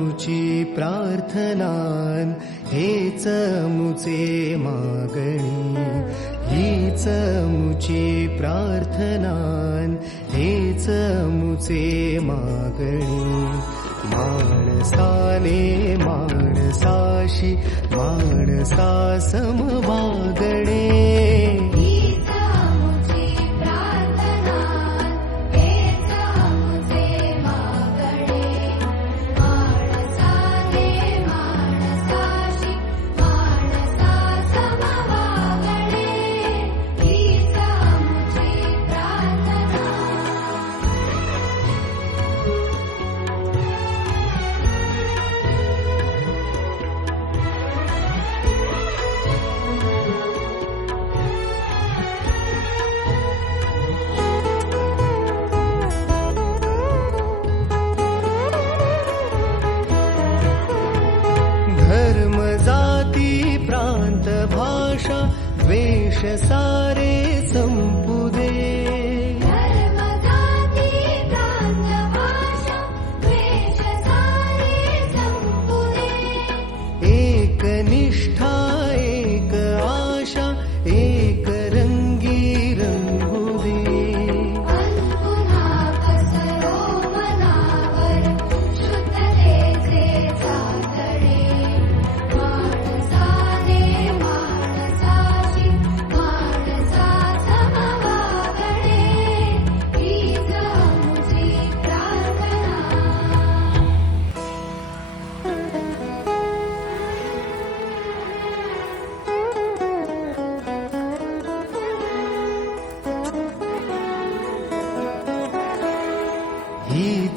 आमुची प्रार्थनान हेच मुचे मागणी हीच मुची यीच हेच मुचे मागणी। माणसाने माणसाशी माणसा मासा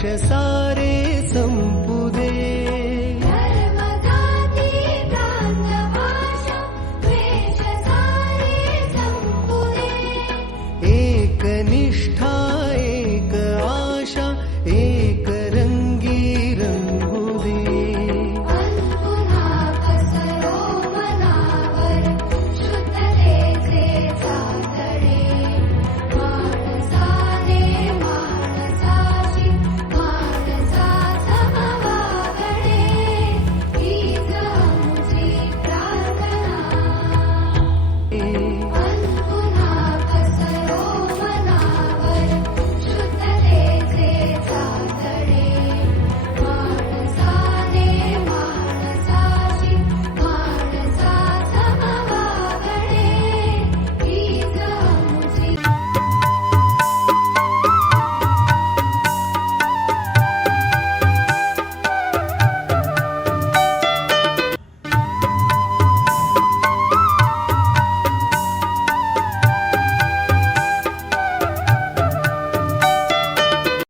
十三